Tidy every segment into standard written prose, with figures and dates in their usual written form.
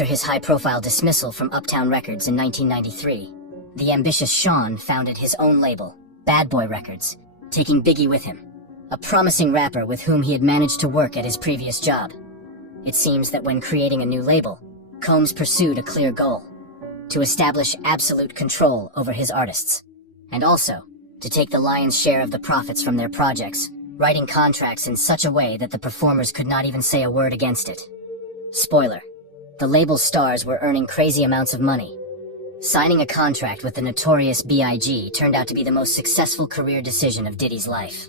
After his high-profile dismissal from Uptown Records in 1993, the ambitious Sean founded his own label, Bad Boy Records, taking Biggie with him, a promising rapper with whom he had managed to work at his previous job. It seems that when creating a new label, Combs pursued a clear goal: to establish absolute control over his artists, and also to take the lion's share of the profits from their projects, writing contracts in such a way that the performers could not even say a word against it. Spoiler: the label's stars were earning crazy amounts of money. Signing a contract with the notorious B.I.G. turned out to be the most successful career decision of Diddy's life.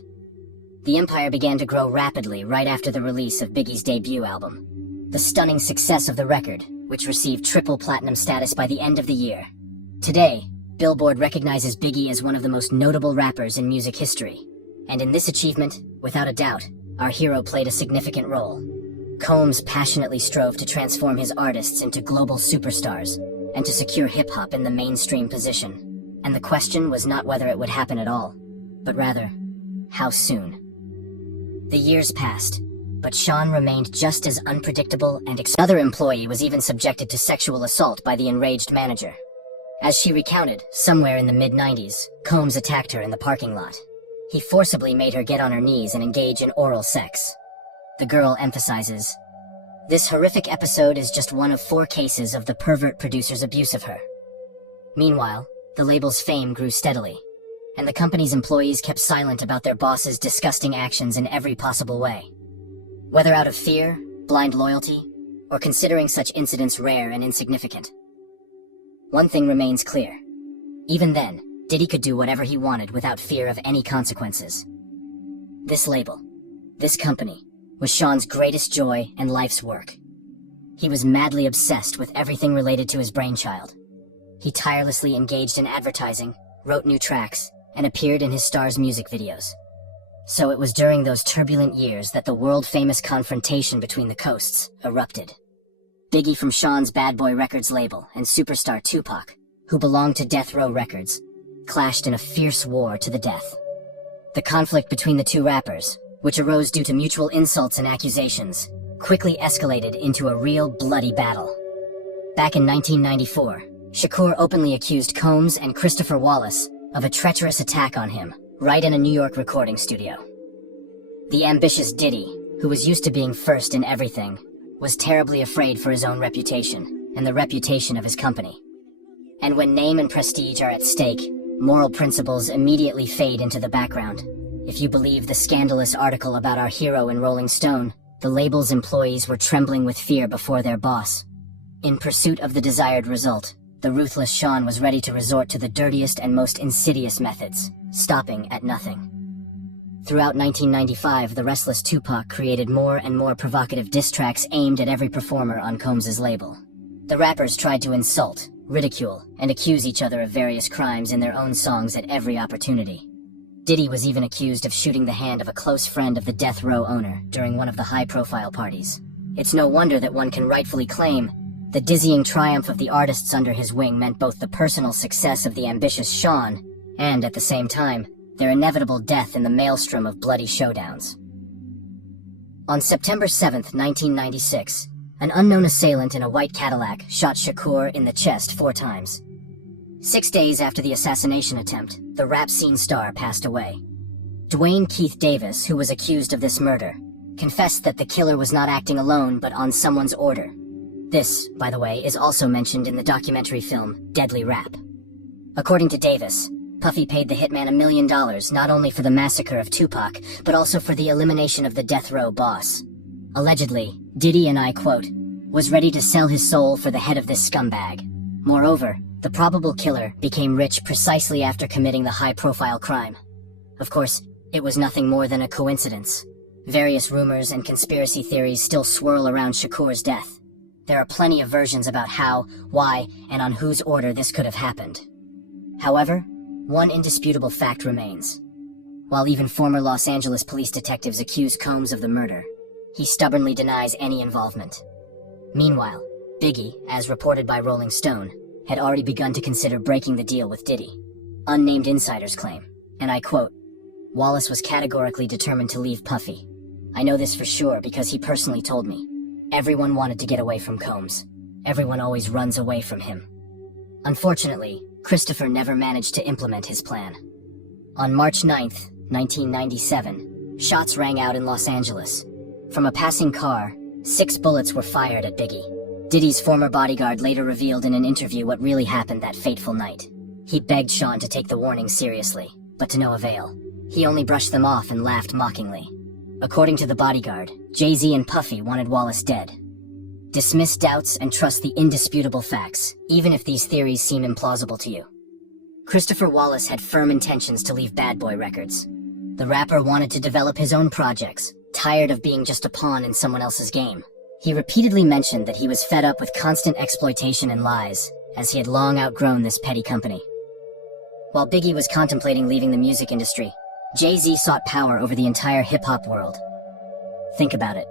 The empire began to grow rapidly right after the release of Biggie's debut album. The stunning success of the record, which received triple platinum status by the end of the year. Today, Billboard recognizes Biggie as one of the most notable rappers in music history. And in this achievement, without a doubt, our hero played a significant role. Combs passionately strove to transform his artists into global superstars, and to secure hip-hop in the mainstream position. And the question was not whether it would happen at all, but rather, how soon. The years passed, but Sean remained just as unpredictable and another employee was even subjected to sexual assault by the enraged manager. As she recounted, somewhere in the mid-90s, Combs attacked her in the parking lot. He forcibly made her get on her knees and engage in oral sex. The girl emphasizes, "This horrific episode is just one of 4 cases of the pervert producer's abuse of her." Meanwhile, the label's fame grew steadily, and the company's employees kept silent about their boss's disgusting actions in every possible way. Whether out of fear, blind loyalty, or considering such incidents rare and insignificant. One thing remains clear. Even then, Diddy could do whatever he wanted without fear of any consequences. This label, this company, was Sean's greatest joy and life's work. He was madly obsessed with everything related to his brainchild. He tirelessly engaged in advertising, wrote new tracks, and appeared in his stars' music videos. So it was during those turbulent years that the world-famous confrontation between the coasts erupted. Biggie from Sean's Bad Boy Records label and superstar Tupac, who belonged to Death Row Records, clashed in a fierce war to the death. The conflict between the two rappers, which arose due to mutual insults and accusations, quickly escalated into a real bloody battle. Back in 1994, Shakur openly accused Combs and Christopher Wallace of a treacherous attack on him, right in a New York recording studio. The ambitious Diddy, who was used to being first in everything, was terribly afraid for his own reputation, and the reputation of his company. And when name and prestige are at stake, moral principles immediately fade into the background. If you believe the scandalous article about our hero in Rolling Stone, the label's employees were trembling with fear before their boss. In pursuit of the desired result, the ruthless Sean was ready to resort to the dirtiest and most insidious methods, stopping at nothing. Throughout 1995, the restless Tupac created more and more provocative diss tracks aimed at every performer on Combs' label. The rappers tried to insult, ridicule, and accuse each other of various crimes in their own songs at every opportunity. Diddy was even accused of shooting the hand of a close friend of the Death Row owner during one of the high-profile parties. It's no wonder that one can rightfully claim the dizzying triumph of the artists under his wing meant both the personal success of the ambitious Sean and, at the same time, their inevitable death in the maelstrom of bloody showdowns. On September 7th, 1996, an unknown assailant in a white Cadillac shot Shakur in the chest 4 times. 6 days after the assassination attempt, the rap scene star passed away. Dwayne Keith Davis, who was accused of this murder, confessed that the killer was not acting alone but on someone's order. This, by the way, is also mentioned in the documentary film Deadly Rap. According to Davis, Puffy paid the hitman $1 million not only for the massacre of Tupac, but also for the elimination of the Death Row boss. Allegedly, Diddy, and I quote, was ready to sell his soul for the head of this scumbag. Moreover, the probable killer became rich precisely after committing the high-profile crime. Of course, it was nothing more than a coincidence. Various rumors and conspiracy theories still swirl around Shakur's death. There are plenty of versions about how, why, and on whose order this could have happened. However, one indisputable fact remains. While even former Los Angeles police detectives accuse Combs of the murder, he stubbornly denies any involvement. Meanwhile, Biggie, as reported by Rolling Stone, had already begun to consider breaking the deal with Diddy. Unnamed insiders claim, and I quote, Wallace was categorically determined to leave Puffy. I know this for sure because he personally told me. Everyone wanted to get away from Combs. everyone always runs away from him. Unfortunately, Christopher never managed to implement his plan. On March 9th, 1997, shots rang out in Los Angeles. From a passing car, 6 bullets were fired at Biggie. Diddy's former bodyguard later revealed in an interview what really happened that fateful night. He begged Sean to take the warning seriously, but to no avail. He only brushed them off and laughed mockingly. According to the bodyguard, Jay-Z and Puffy wanted Wallace dead. Dismiss doubts and trust the indisputable facts, even if these theories seem implausible to you. Christopher Wallace had firm intentions to leave Bad Boy Records. The rapper wanted to develop his own projects, tired of being just a pawn in someone else's game. He repeatedly mentioned that he was fed up with constant exploitation and lies, as he had long outgrown this petty company. While Biggie was contemplating leaving the music industry, Jay-Z sought power over the entire hip-hop world. Think about it.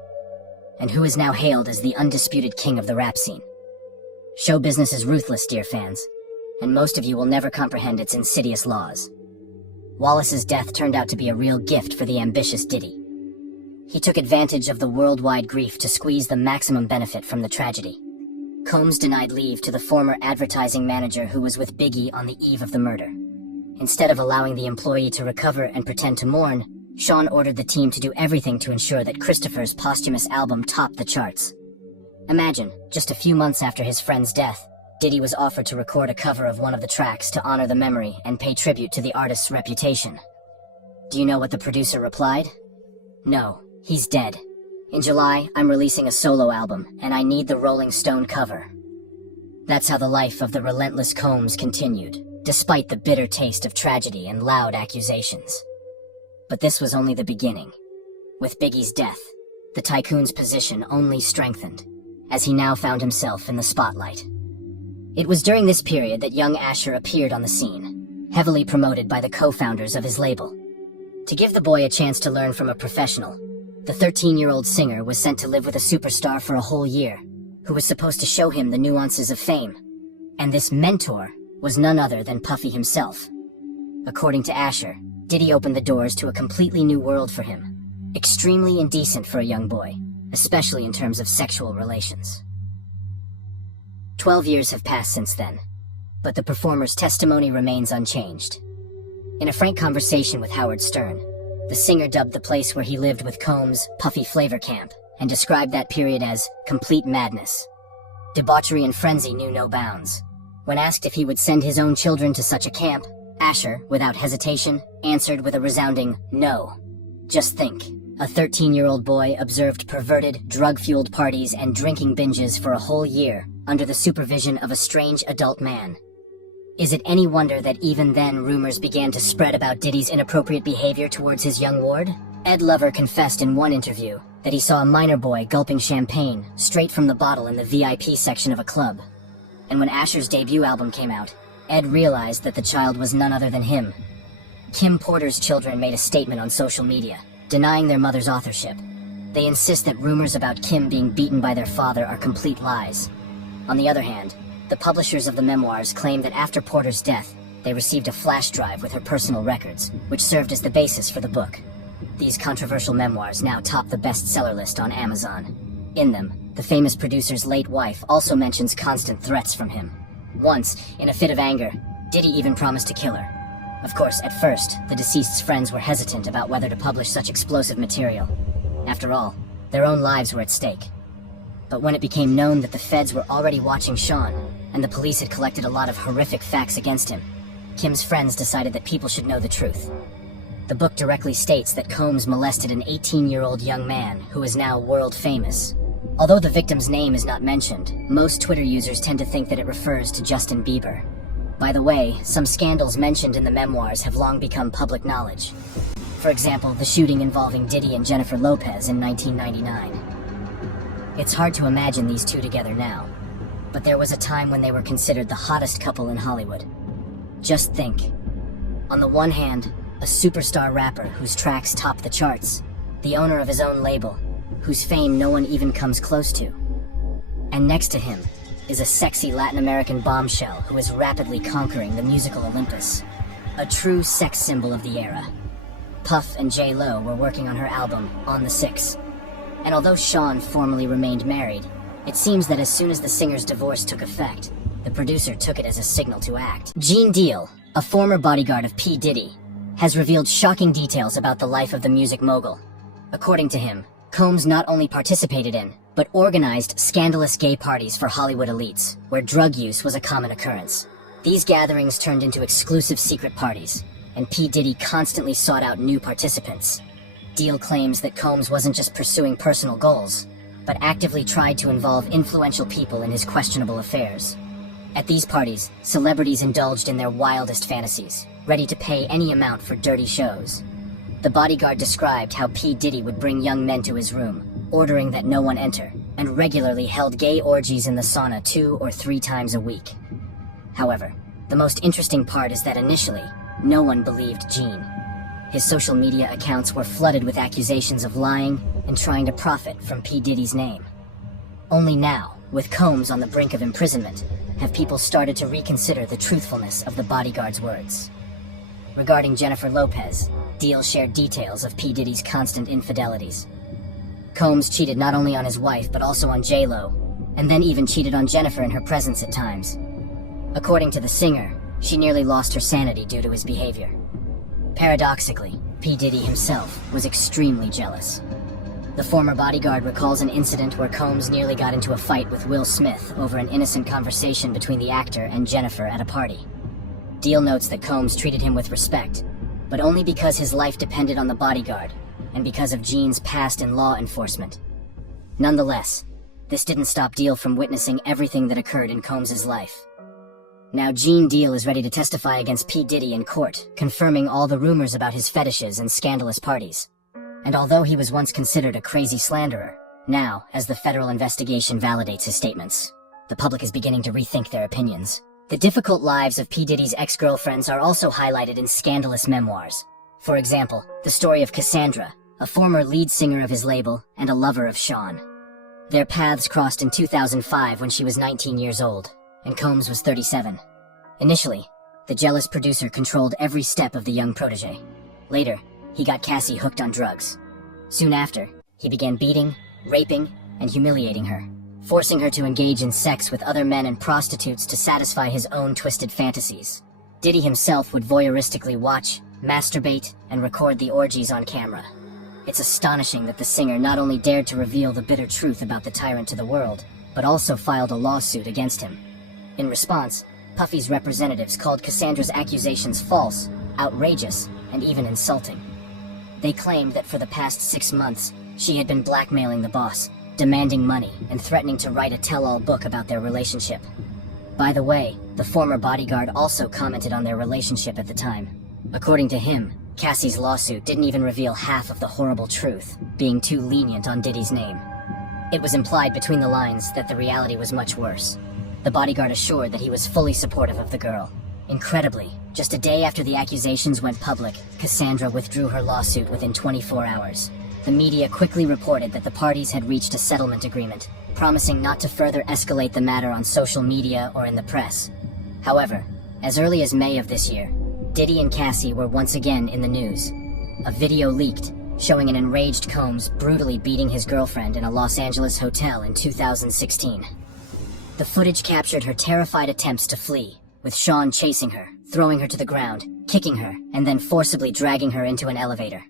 And who is now hailed as the undisputed king of the rap scene? Show business is ruthless, dear fans, and most of you will never comprehend its insidious laws. Wallace's death turned out to be a real gift for the ambitious Diddy. He took advantage of the worldwide grief to squeeze the maximum benefit from the tragedy. Combs denied leave to the former advertising manager who was with Biggie on the eve of the murder. Instead of allowing the employee to recover and pretend to mourn, Sean ordered the team to do everything to ensure that Christopher's posthumous album topped the charts. Imagine, just a few months after his friend's death, Diddy was offered to record a cover of one of the tracks to honor the memory and pay tribute to the artist's reputation. Do you know what the producer replied? No, he's dead. In July, I'm releasing a solo album, and I need the Rolling Stone cover. That's how the life of the relentless Combs continued, despite the bitter taste of tragedy and loud accusations. But this was only the beginning. With Biggie's death, the tycoon's position only strengthened, as he now found himself in the spotlight. It was during this period that young Asher appeared on the scene, heavily promoted by the co-founders of his label. To give the boy a chance to learn from a professional, the 13-year-old singer was sent to live with a superstar for a whole year, who was supposed to show him the nuances of fame. And this mentor was none other than Puffy himself. According to Asher, Diddy opened the doors to a completely new world for him. Extremely indecent for a young boy, especially in terms of sexual relations. 12 years have passed since then, but the performer's testimony remains unchanged. In a frank conversation with Howard Stern, the singer dubbed the place where he lived with Combs Puffy Flavor Camp, and described that period as complete madness. Debauchery and frenzy knew no bounds. When asked if he would send his own children to such a camp, Asher, without hesitation, answered with a resounding no. Just think, a 13-year-old boy observed perverted, drug-fueled parties and drinking binges for a whole year under the supervision of a strange adult man. Is it any wonder that even then rumors began to spread about Diddy's inappropriate behavior towards his young ward? Ed Lover confessed in one interview that he saw a minor boy gulping champagne straight from the bottle in the VIP section of a club. And when Asher's debut album came out, Ed realized that the child was none other than him. Kim Porter's children made a statement on social media, denying their mother's authorship. They insist that rumors about Kim being beaten by their father are complete lies. On the other hand, the publishers of the memoirs claim that after Porter's death, they received a flash drive with her personal records, which served as the basis for the book. These controversial memoirs now top the bestseller list on Amazon. In them, the famous producer's late wife also mentions constant threats from him. Once, in a fit of anger, Diddy even promised to kill her. Of course, at first, the deceased's friends were hesitant about whether to publish such explosive material. After all, their own lives were at stake. But when it became known that the feds were already watching Sean, and the police had collected a lot of horrific facts against him, Kim's friends decided that people should know the truth. The book directly states that Combs molested an 18-year-old young man who is now world famous. Although the victim's name is not mentioned, most Twitter users tend to think that it refers to Justin Bieber. By the way, some scandals mentioned in the memoirs have long become public knowledge. For example, the shooting involving Diddy and Jennifer Lopez in 1999. It's hard to imagine these two together now, but there was a time when they were considered the hottest couple in Hollywood. Just think. On the one hand, a superstar rapper whose tracks top the charts, the owner of his own label, whose fame no one even comes close to. And next to him is a sexy Latin American bombshell who is rapidly conquering the musical Olympus. A true sex symbol of the era. Puff and J-Lo were working on her album, On the Six. And although Sean formally remained married, It seems that as soon as the singer's divorce took effect, the producer took it as a signal to act. Gene Deal, a former bodyguard of P. Diddy, has revealed shocking details about the life of the music mogul. According to him, Combs not only participated in, but organized scandalous gay parties for Hollywood elites, where drug use was a common occurrence. These gatherings turned into exclusive secret parties, and P. Diddy constantly sought out new participants. Deal claims that Combs wasn't just pursuing personal goals, but actively tried to involve influential people in his questionable affairs. At these parties, celebrities indulged in their wildest fantasies, ready to pay any amount for dirty shows. The bodyguard described how P. Diddy would bring young men to his room, ordering that no one enter, and regularly held gay orgies in the sauna 2 or 3 times a week. However, the most interesting part is that initially, no one believed Gene. His social media accounts were flooded with accusations of lying and trying to profit from P. Diddy's name. Only now, with Combs on the brink of imprisonment, have people started to reconsider the truthfulness of the bodyguard's words. Regarding Jennifer Lopez, Deal shared details of P. Diddy's constant infidelities. Combs cheated not only on his wife but also on J-Lo, and then even cheated on Jennifer in her presence at times. According to the singer, she nearly lost her sanity due to his behavior. Paradoxically, P. Diddy himself was extremely jealous. The former bodyguard recalls an incident where Combs nearly got into a fight with Will Smith over an innocent conversation between the actor and Jennifer at a party. Deal notes that Combs treated him with respect, but only because his life depended on the bodyguard, and because of Gene's past in law enforcement. Nonetheless, this didn't stop Deal from witnessing everything that occurred in Combs' life. Now Gene Deal is ready to testify against P. Diddy in court, confirming all the rumors about his fetishes and scandalous parties. And although he was once considered a crazy slanderer, now, as the federal investigation validates his statements, the public is beginning to rethink their opinions. The difficult lives of P. Diddy's ex-girlfriends are also highlighted in scandalous memoirs. For example, the story of Cassandra, a former lead singer of his label and a lover of Sean. Their paths crossed in 2005 when she was 19 years old, and Combs was 37. Initially, the jealous producer controlled every step of the young protege. Later, he got Cassie hooked on drugs. Soon after, he began beating, raping, and humiliating her, forcing her to engage in sex with other men and prostitutes to satisfy his own twisted fantasies. Diddy himself would voyeuristically watch, masturbate, and record the orgies on camera. It's astonishing that the singer not only dared to reveal the bitter truth about the tyrant to the world, but also filed a lawsuit against him. In response, Puffy's representatives called Cassandra's accusations false, outrageous, and even insulting. They claimed that for the past 6 months, she had been blackmailing the boss, demanding money, and threatening to write a tell-all book about their relationship. By the way, the former bodyguard also commented on their relationship at the time. According to him, Cassie's lawsuit didn't even reveal half of the horrible truth, being too lenient on Diddy's name. It was implied between the lines that the reality was much worse. The bodyguard assured that he was fully supportive of the girl. Incredibly, just a day after the accusations went public, Cassandra withdrew her lawsuit within 24 hours. The media quickly reported that the parties had reached a settlement agreement, promising not to further escalate the matter on social media or in the press. However, as early as May of this year, Diddy and Cassie were once again in the news. A video leaked, showing an enraged Combs brutally beating his girlfriend in a Los Angeles hotel in 2016. The footage captured her terrified attempts to flee, with Sean chasing her, throwing her to the ground, kicking her, and then forcibly dragging her into an elevator.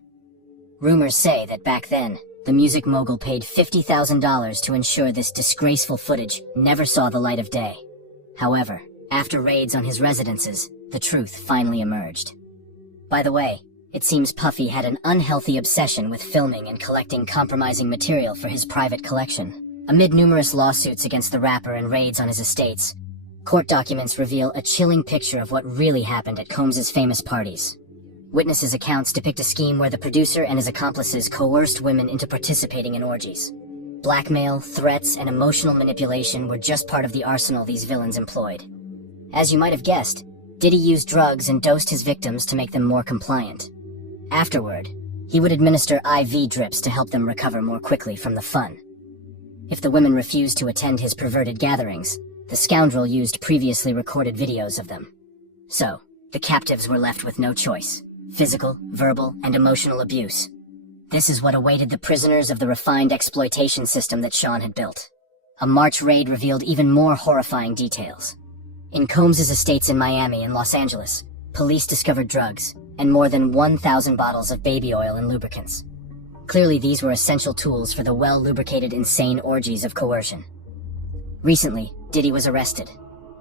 Rumors say that back then, the music mogul paid $50,000 to ensure this disgraceful footage never saw the light of day. However, after raids on his residences, the truth finally emerged. By the way, it seems Puffy had an unhealthy obsession with filming and collecting compromising material for his private collection. Amid numerous lawsuits against the rapper and raids on his estates, court documents reveal a chilling picture of what really happened at Combs' famous parties. Witnesses' accounts depict a scheme where the producer and his accomplices coerced women into participating in orgies. Blackmail, threats, and emotional manipulation were just part of the arsenal these villains employed. As you might have guessed, Diddy used drugs and dosed his victims to make them more compliant. Afterward, he would administer IV drips to help them recover more quickly from the fun. If the women refused to attend his perverted gatherings, the scoundrel used previously recorded videos of them. So, the captives were left with no choice: physical, verbal, and emotional abuse. This is what awaited the prisoners of the refined exploitation system that Sean had built. a March raid revealed even more horrifying details. In Combs' estates in Miami and Los Angeles, police discovered drugs and more than 1,000 bottles of baby oil and lubricants. Clearly, these were essential tools for the well-lubricated insane orgies of coercion. Recently, Diddy was arrested,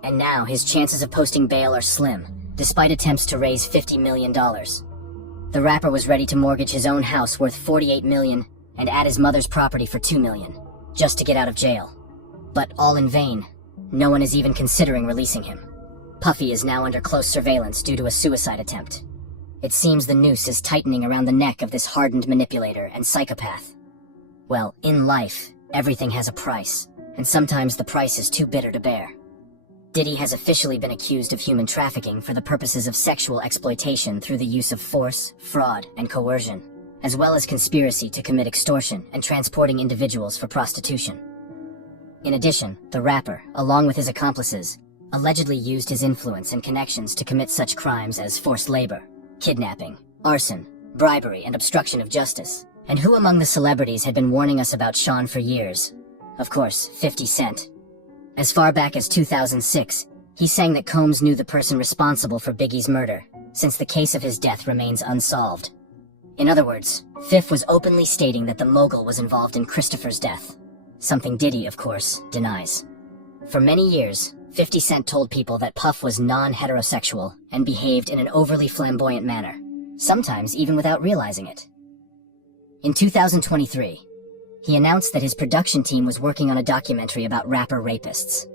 and now his chances of posting bail are slim, despite attempts to raise $50 million. The rapper was ready to mortgage his own house worth $48 million and add his mother's property for $2 million, just to get out of jail. But all in vain. No one is even considering releasing him. Puffy is now under close surveillance due to a suicide attempt. It seems the noose is tightening around the neck of this hardened manipulator and psychopath. Well, in life, everything has a price, and sometimes the price is too bitter to bear. Diddy has officially been accused of human trafficking for the purposes of sexual exploitation through the use of force, fraud, and coercion, as well as conspiracy to commit extortion and transporting individuals for prostitution. In addition, the rapper, along with his accomplices, allegedly used his influence and connections to commit such crimes as forced labor, kidnapping, arson, bribery, and obstruction of justice. And who among the celebrities had been warning us about Sean for years? Of course, 50 Cent. As far back as 2006, he sang that Combs knew the person responsible for Biggie's murder, since the case of his death remains unsolved. In other words, 50 was openly stating that the mogul was involved in Christopher's death. Something Diddy, of course, denies. For many years, 50 Cent told people that Puff was non-heterosexual and behaved in an overly flamboyant manner, sometimes even without realizing it. In 2023, he announced that his production team was working on a documentary about rapper rapists.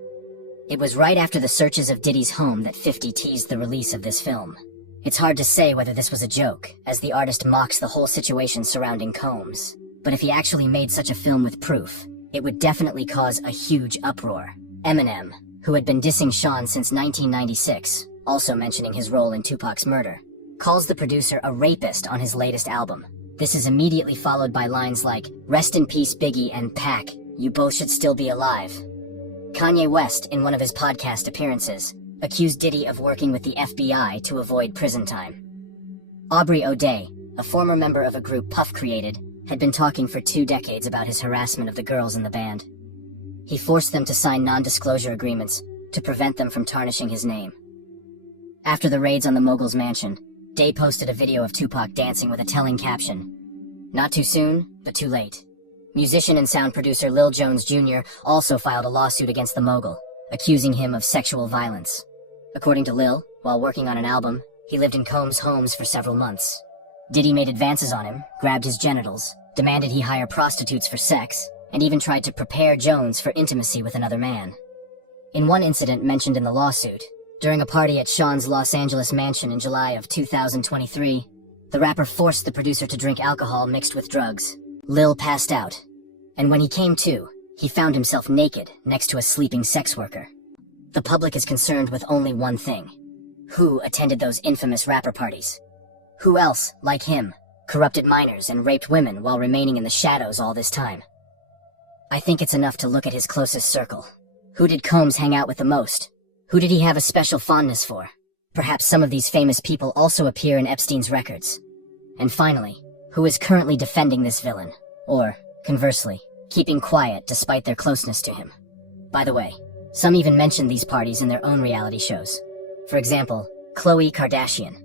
It was right after the searches of Diddy's home that 50 teased the release of this film. It's hard to say whether this was a joke, as the artist mocks the whole situation surrounding Combs. But if he actually made such a film with proof, it would definitely cause a huge uproar. Eminem, who had been dissing Sean since 1996, also mentioning his role in Tupac's murder, calls the producer a rapist on his latest album. This is immediately followed by lines like, "Rest in peace Biggie and Pac, you both should still be alive." Kanye West, in one of his podcast appearances, accused Diddy of working with the FBI to avoid prison time. Aubrey O'Day, a former member of a group Puff created, had been talking for 2 decades about his harassment of the girls in the band. He forced them to sign non-disclosure agreements to prevent them from tarnishing his name. After the raids on the mogul's mansion, Day posted a video of Tupac dancing with a telling caption, "Not too soon, but too late." Musician and sound producer Lil Jones Jr. also filed a lawsuit against the mogul, accusing him of sexual violence. According to Lil, while working on an album, he lived in Combs' homes for several months. Diddy made advances on him, grabbed his genitals, demanded he hire prostitutes for sex, and even tried to prepare Jones for intimacy with another man. In one incident mentioned in the lawsuit, during a party at Sean's Los Angeles mansion in July of 2023, the rapper forced the producer to drink alcohol mixed with drugs. Lil passed out, and when he came to, he found himself naked next to a sleeping sex worker. The public is concerned with only one thing: who attended those infamous rapper parties? Who else, like him, corrupted minors and raped women while remaining in the shadows all this time? I think it's enough to look at his closest circle. Who did Combs hang out with the most? Who did he have a special fondness for? Perhaps some of these famous people also appear in Epstein's records. And finally, who is currently defending this villain? Or, conversely, keeping quiet despite their closeness to him? By the way, some even mention these parties in their own reality shows. For example, Khloe Kardashian.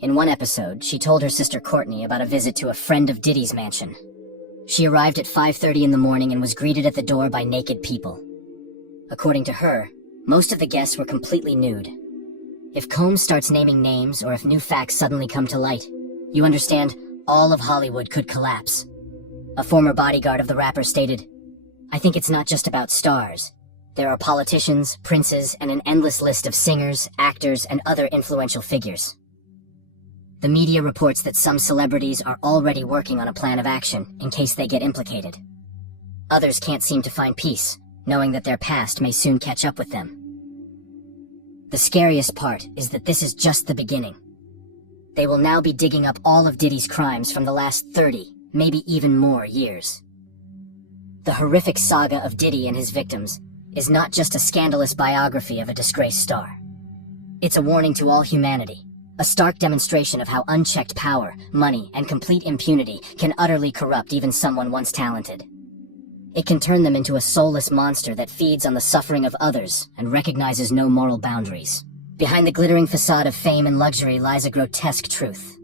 In one episode, she told her sister Kourtney about a visit to a friend of Diddy's mansion. She arrived at 5:30 in the morning and was greeted at the door by naked people. According to her, most of the guests were completely nude. If Combs starts naming names or if new facts suddenly come to light, you understand, all of Hollywood could collapse. A former bodyguard of the rapper stated, "I think it's not just about stars. There are politicians, princes, and an endless list of singers, actors, and other influential figures." The media reports that some celebrities are already working on a plan of action in case they get implicated. Others can't seem to find peace, knowing that their past may soon catch up with them. The scariest part is that this is just the beginning. They will now be digging up all of Diddy's crimes from the last 30, maybe even more years. The horrific saga of Diddy and his victims is not just a scandalous biography of a disgraced star. It's a warning to all humanity. A stark demonstration of how unchecked power, money, and complete impunity can utterly corrupt even someone once talented. It can turn them into a soulless monster that feeds on the suffering of others and recognizes no moral boundaries. Behind the glittering facade of fame and luxury lies a grotesque truth.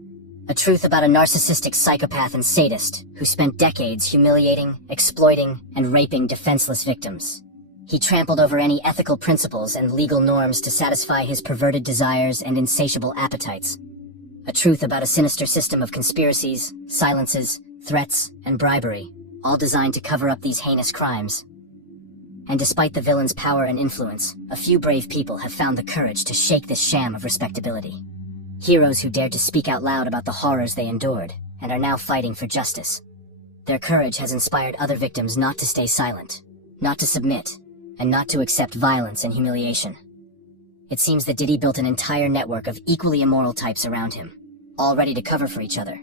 A truth about a narcissistic psychopath and sadist who spent decades humiliating, exploiting, and raping defenseless victims. He trampled over any ethical principles and legal norms to satisfy his perverted desires and insatiable appetites. A truth about a sinister system of conspiracies, silences, threats, and bribery, all designed to cover up these heinous crimes. And despite the villain's power and influence, a few brave people have found the courage to shake this sham of respectability. Heroes who dared to speak out loud about the horrors they endured, and are now fighting for justice. Their courage has inspired other victims not to stay silent, not to submit, and not to accept violence and humiliation. It seems that Diddy built an entire network of equally immoral types around him, all ready to cover for each other.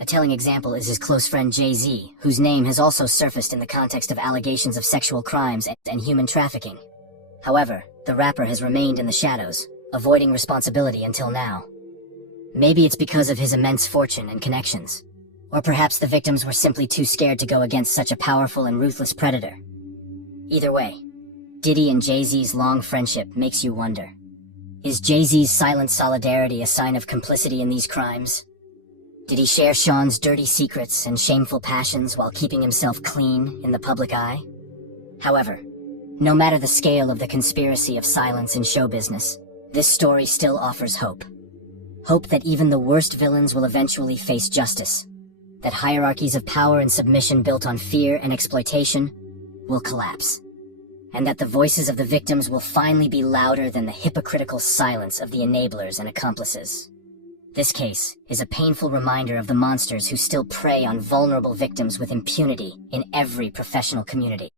A telling example is his close friend Jay-Z, whose name has also surfaced in the context of allegations of sexual crimes and human trafficking. However, the rapper has remained in the shadows, avoiding responsibility until now. Maybe it's because of his immense fortune and connections, or perhaps the victims were simply too scared to go against such a powerful and ruthless predator. Either way, Diddy and Jay-Z's long friendship makes you wonder. Is Jay-Z's silent solidarity a sign of complicity in these crimes? Did he share Sean's dirty secrets and shameful passions while keeping himself clean in the public eye? However, no matter the scale of the conspiracy of silence in show business, this story still offers hope. Hope that even the worst villains will eventually face justice, that hierarchies of power and submission built on fear and exploitation will collapse, and that the voices of the victims will finally be louder than the hypocritical silence of the enablers and accomplices. This case is a painful reminder of the monsters who still prey on vulnerable victims with impunity in every professional community.